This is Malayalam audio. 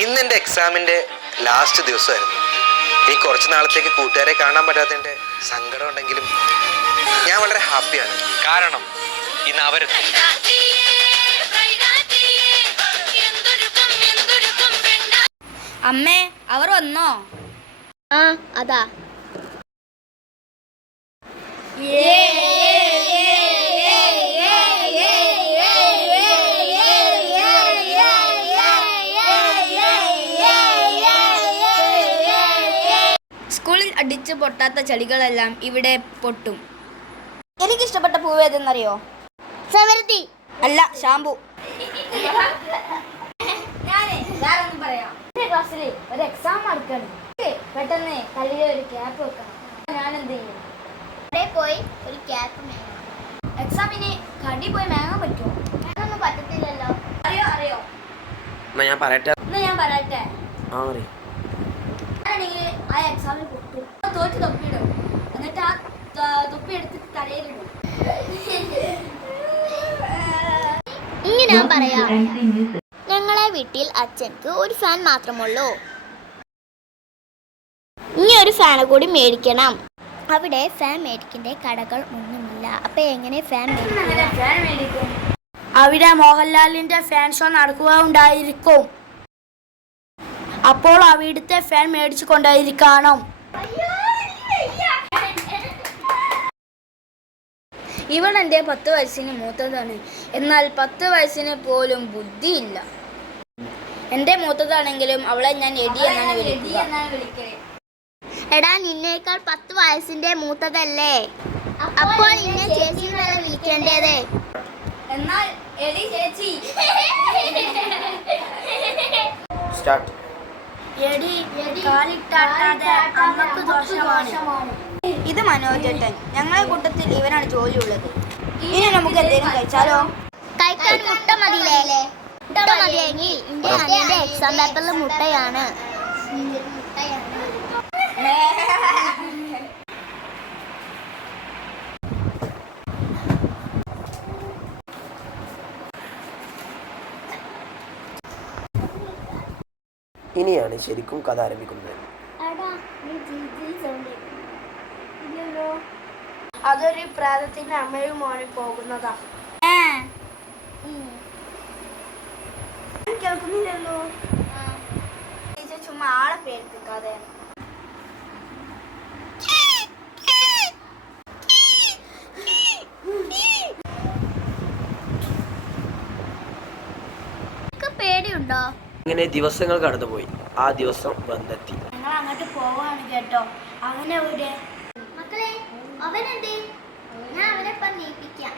ഇന്ന് എൻ്റെ എക്സാമിൻ്റെ ലാസ്റ്റ് ദിവസമായിരുന്നു. ഈ കുറച്ച് നാളത്തേക്ക് കൂട്ടുകാരെ കാണാൻ പറ്റാത്തതിൻ്റെ സങ്കടം ഉണ്ടെങ്കിലും ഞാൻ വളരെ ഹാപ്പിയാണ്. കാരണം ഇന്ന് അവരെത്തി. അമ്മേ, അവർ വന്നോ? ആ, അതാ. സ്കൂളിൽ അടിച്ചു പൊട്ടാത്ത ചെടികളെല്ലാം ഇവിടെ പൊട്ടും. എനിക്കിഷ്ടപ്പെട്ട പൂവ് ഏതെന്നറിയോ? സെവരത്തി. അല്ല, ഷാമ്പു. ക്ലാസ്സിൽ ഒരു എക്സാം നടക്കണം. പെട്ടെന്ന് കല്ലിൽ ഒരു ക്യാപ്പ് വെക്കണം. ഞാൻ എന്ത് ചെയ്യും? അവിടെ പോയി ഒരു ക്യാപ്പ് മേങ്ങണം. എക്സാമിന് കടി പോയി മേങ്ങാൻ പറ്റുമോ? മേങ്ങാനൊന്നും പറ്റത്തില്ലല്ലോ. അറിയോ? ഞാൻ പറയട്ടെ. ഞാൻ പറയട്ടെ. ആണെങ്കിൽ ആ എക്സാമിൽ പൊട്ടും. തോറ്റ് തൊപ്പിയിടും. എന്നിട്ട് ആ തൊപ്പി എടുത്തിട്ട് തലയിലിടും. ഇനി ഞാൻ പറയാം. ഞങ്ങളെ വീട്ടിൽ അച്ഛൻക്ക് ഒരു ഫാൻ മാത്രമുള്ളൂ. ഇനി ഒരു ഫാൻ കൂടി മേടിക്കണം. അവിടെ ഫാൻ മേടിക്കേണ്ട കടകൾ ഒന്നുമില്ല. അപ്പൊ എങ്ങനെ ഫാൻ മേടിക്കും? അവിടെ മോഹൻലാലിന്റെ ഫാൻ ഷോ നടക്കുക ഉണ്ടായിരിക്കും. അപ്പോൾ അവിടുത്തെ ഫാൻ മേടിച്ചു കൊണ്ടായിരിക്കണം. ഇവൻ എൻ്റെ 10 വയസ്സിന് മൂത്തതാണ്. എന്നാൽ 10 വയസ്സിന് പോലും ബുദ്ധിയില്ല. എൻ്റെ മൂത്തതാണെങ്കിലും അവളെ ഞാൻ എടി എന്നാണ് വിളിക്കുക. എടാ, നിന്നേക്കാൾ 10 വയസ്സിന്റെ മൂത്തതല്ലേ? അപ്പോൾ നിന്നെ ചേച്ചി എന്നല്ല വിളിക്കേണ്ടത്. എന്നാൽ എടി ചേച്ചി. സ്റ്റാർട്ട്. എടി കാലിട്ടാട്ടാതെ അമ്മക്ക് ദോഷമാണ്. ഇത് മനോജേട്ടൻ. ഞങ്ങളെ കൂട്ടത്തിൽ ഇവനാണ് ജോലിയുള്ളത്. ഇനി നമുക്ക് എന്തെങ്കിലും കഴിച്ചാലോ? കഴിക്കാൻ മുട്ട മതിയില്ലേ? മുട്ട മതിയെങ്കിൽ എന്റെ എക്സാം പേപ്പറിൽ മുട്ടയാണ്. ഇനിയാണ് ശരിക്കും കഥ ആരംഭിക്കുന്നത്. അതൊരു പ്രാതത്തിന്റെ അമ്മയും മോനെ പോകുന്നതാ. കേൾക്കുന്നില്ലല്ലോ. ചുമ്മാ ആളെ പേടിപ്പിക്കാതെ. പേടിയുണ്ടോ? ഇങ്ങനെ ദിവസങ്ങൾ കടന്നുപോയി. ആ ദിവസം വന്നെത്തി. ഞങ്ങൾ അങ്ങോട്ട് പോവാണ് കേട്ടോ. അവനെവിടെ? മക്കളെ, അവനെന്തേ? ഞാൻ അവനെ പറഞ്ഞേൽപ്പിക്കാം.